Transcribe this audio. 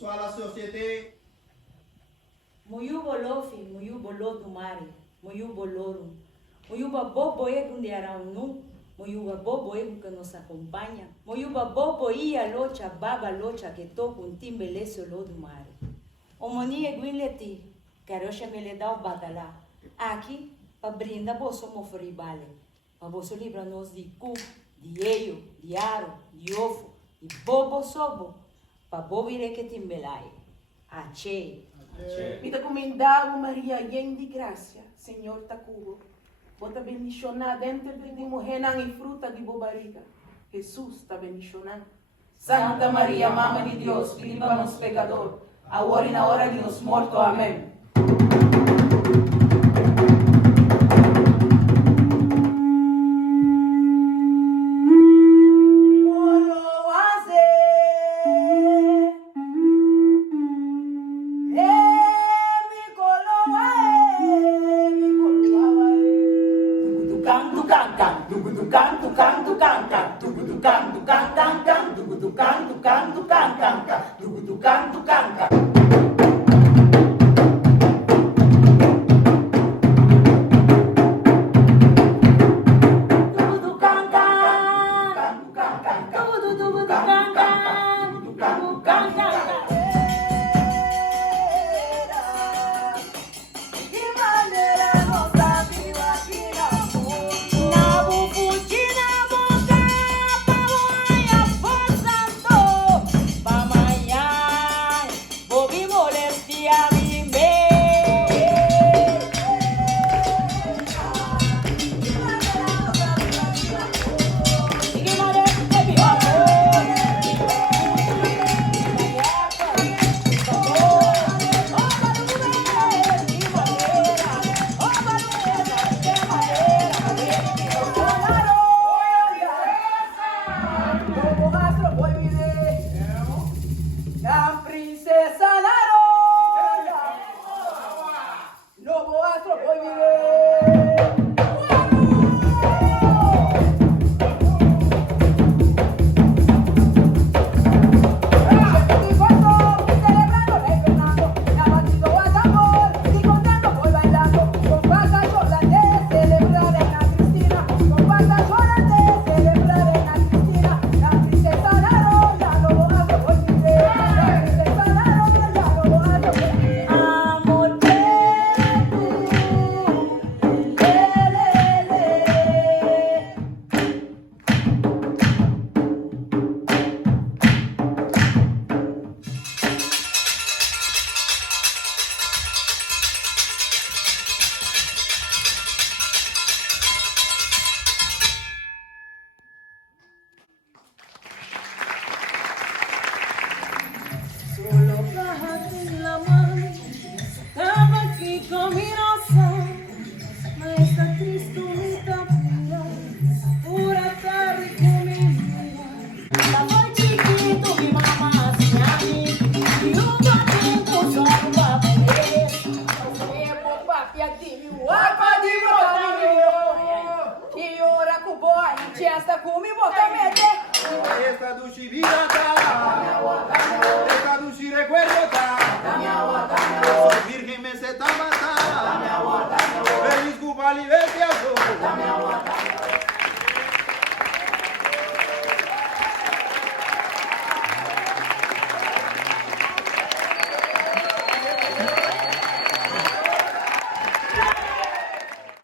Bonsoir la société. Muyu bolofi, muyu bolotu mari, muyu bolorum, muyu babobo ego de araunu, muyu babobo ego que nos acompaña, muyu babobo ia locha, baba locha que toca un timbeleso lodo mari. Omoni eguileti, carosha me le dá o batalá. Aqui, para brinda bosso mofribale, para bosso livra-nos de cu, de eio, de aro, de ovo, de bobo sobo, para bobire que timbelai. Achei. Me recomendava Maria Yen de Graça, Senhor Tacubo. Bota bendicionar dentro de morrenan e fruta de bobariga. Jesus está bendicionando. Santa Maria, Mãe de Deus, livra-nos pecador, agora e na hora de nos mortos. Amém. Esta duci vida esta duci recuerdo soy virgen me se tamata feliz Cuba libertad